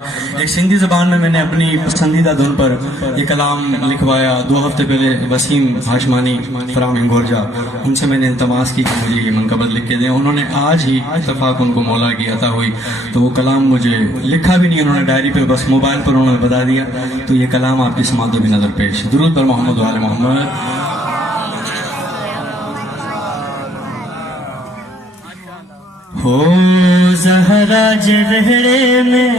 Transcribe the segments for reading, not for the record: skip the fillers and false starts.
ایک سندھی زبان میں نے اپنی پسندیدہ دھن پر یہ کلام لکھوایا 2 ہفتے پہلے وسیم ہاشمانی فرام ہنگورجا، ان سے میں نے التماس کی کہ مجھے یہ منقبت لکھ کے دیں. انہوں نے آج ہی اتفاق ان کو مولا کی عطا ہوئی تو وہ کلام مجھے لکھا بھی نہیں، انہوں نے ڈائری پہ بس موبائل پر انہوں نے بتا دیا. تو یہ کلام آپ کی سماعتوں بھی نظر پیش. درود پر محمد و آل محمد. ہو زہرا جہرے میں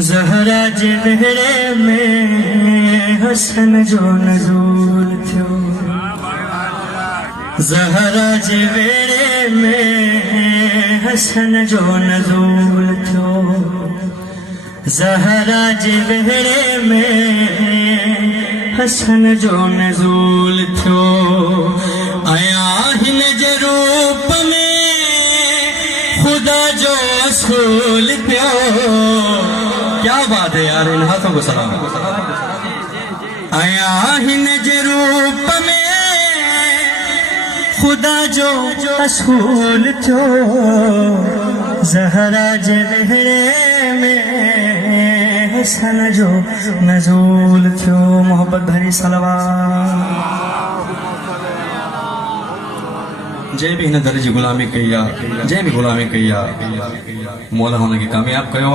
زہرا جہرے میں حسن جو نزول تھو، زہرا جہرے میں حسن جو نزول تھو، زہرا جہرے میں حسن جو نزول تھو. آیا ہن جے روپ میں خدا جو اصول پیو. کیا بات ہے یار، ان ہاتھوں کو سلام. آیا ہن جے روپ میں خدا جو اصول تھو، زہرا جہرے میں حسن جو نزول تھو. محبت بھری صلوات. جے بھی ہن درج غلامی کیا، جے بھی غلامی کیا مولا ہونے کی کامیاب کیا.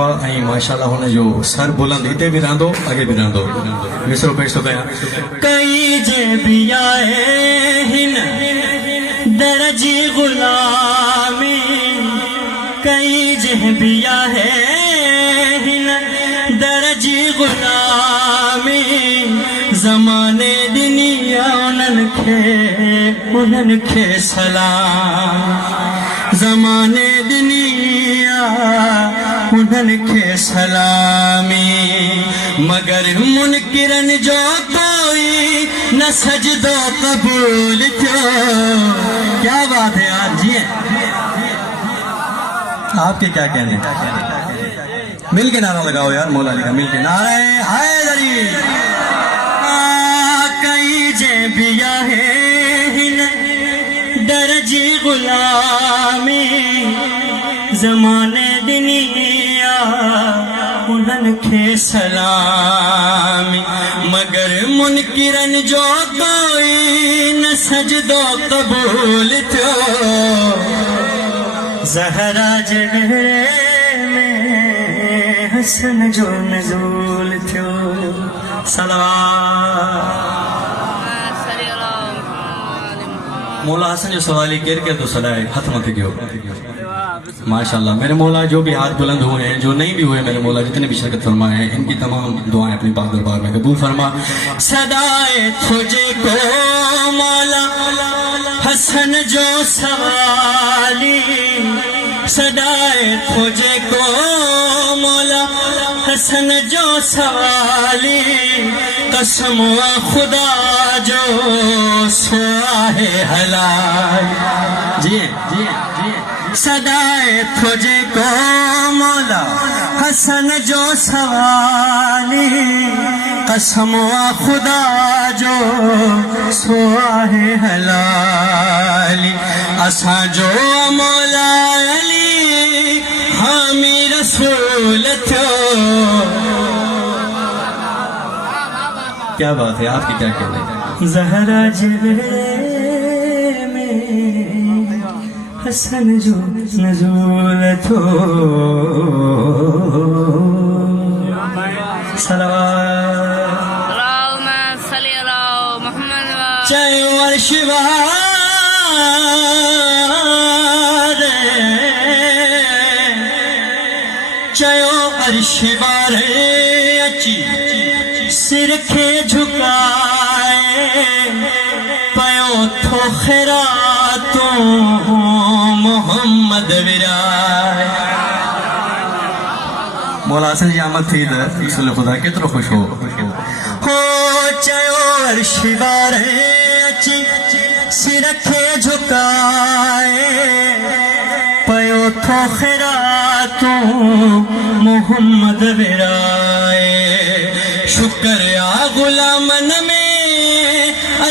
ماشاءاللہ ہونے جو سر بلند ہتے بھی رہندو اگے بھی رہندو. مصرو پیش تو کیا کئی جے بھی آئے ہن درج غلامی، کئی جے بھی آئے ہن درج غلامی، زمانے دنیا انہن کے سلام، زمانے دنیا انہن کے سلامی. مگر منکرن جو کوئی نہ سجدو قبول تھو. کیا بات ہے یار جی، آپ کے کیا کہنے. مل کے نعرہ لگاؤ یار، مولا علی کا مل کے نعرہ حیدری. کئی جے بیا ہے درج غلامی، زمانے دنیا انہن کے سلامی. مگر منکرن جو کوئی نہ سجدو قبول تھو، زہرا جہرے میں حسن جو نزول تھو. صلوات. مولا حسن جو سوالی کر کے تو صدائے ہاتھ مت گیو. ماشاءاللہ میرے مولا جو بھی ہاتھ بلند ہوئے ہیں، جو نہیں بھی ہوئے میرے مولا جتنے بھی شرکت فرمائے ہیں، ان کی تمام دعائیں اپنی پاک دربار میں قبول فرما. صدائے تجھے کو مولا حسن جو سوالی، صدائے تجھے کو مولا حسن جو سوالی، قسم و خدا جو سوا ہے حلال. جی جی جی. صدائے تجھے کو مولا حسن جو سوالی، قسم و خدا جو سوا ہے حلالی. اساں جو مولا علی حامی رسول تھو. کیا بات ہے، آپ کی کیا کہنے. زہرا جہرے میں حسن جو نزول تھو. صلوات. اللہم صلی علی محمد. چاہے عرش بارے، چاہے عرش بارے اچھی سر کے جھکائے، پیو تھو خیراتوں محمد ورائے. مولا حسن جی آمد تھی رسول خدا کتنا خوش ہو. چاہو عرش بارے اچھی سر کے جھکائے، پیو تھو خیراتوں محمد ورائے. شکر یا غلامن میں